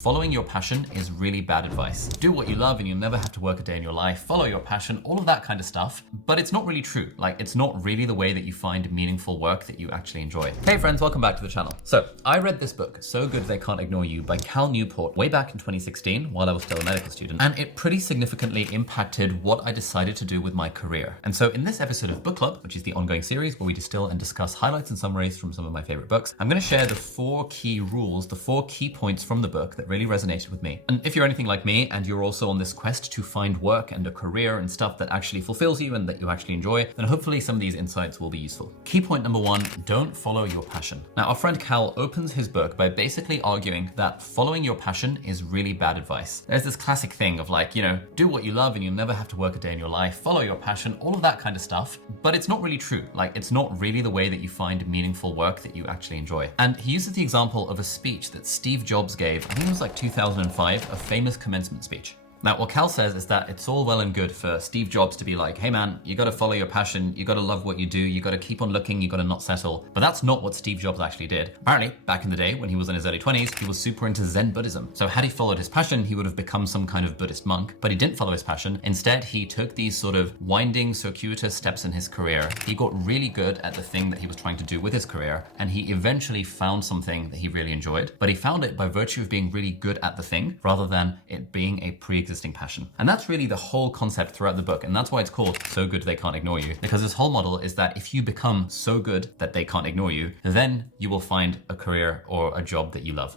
Following your passion is really bad advice. Do what you love and you'll never have to work a day in your life. Follow your passion, all of that kind of stuff. But it's not really true. Like, it's not really the way that you find meaningful work that you actually enjoy. Hey friends, welcome back to the channel. So I read this book, So Good They Can't Ignore You by Cal Newport way back in 2016 while I was still a medical student. And it pretty significantly impacted what I decided to do with my career. And so in this episode of Book Club, which is the ongoing series where we distill and discuss highlights and summaries from some of my favorite books, I'm gonna share the 4 key rules, the 4 key points from the book that really resonated with me. And if you're anything like me and you're also on this quest to find work and a career and stuff that actually fulfills you and that you actually enjoy, then hopefully some of these insights will be useful. Key point number 1, don't follow your passion. Now, our friend Cal opens his book by basically arguing that following your passion is really bad advice. There's this classic thing of like, do what you love and you'll never have to work a day in your life, follow your passion, all of that kind of stuff. But it's not really true. Like, it's not really the way that you find meaningful work that you actually enjoy. And he uses the example of a speech that Steve Jobs gave, I think it was like 2005, a famous commencement speech. Now, what Cal says is that it's all well and good for Steve Jobs to be like, hey man, you gotta follow your passion, you gotta love what you do, you gotta keep on looking, you gotta not settle. But that's not what Steve Jobs actually did. Apparently, back in the day when he was in his early 20s, he was super into Zen Buddhism. So had he followed his passion, he would have become some kind of Buddhist monk, but he didn't follow his passion. Instead, he took these sort of winding, circuitous steps in his career. He got really good at the thing that he was trying to do with his career, and he eventually found something that he really enjoyed, but he found it by virtue of being really good at the thing, rather than it being a pre-existing passion. And that's really the whole concept throughout the book. And that's why it's called So Good They Can't Ignore You. Because this whole model is that if you become so good that they can't ignore you, then you will find a career or a job that you love.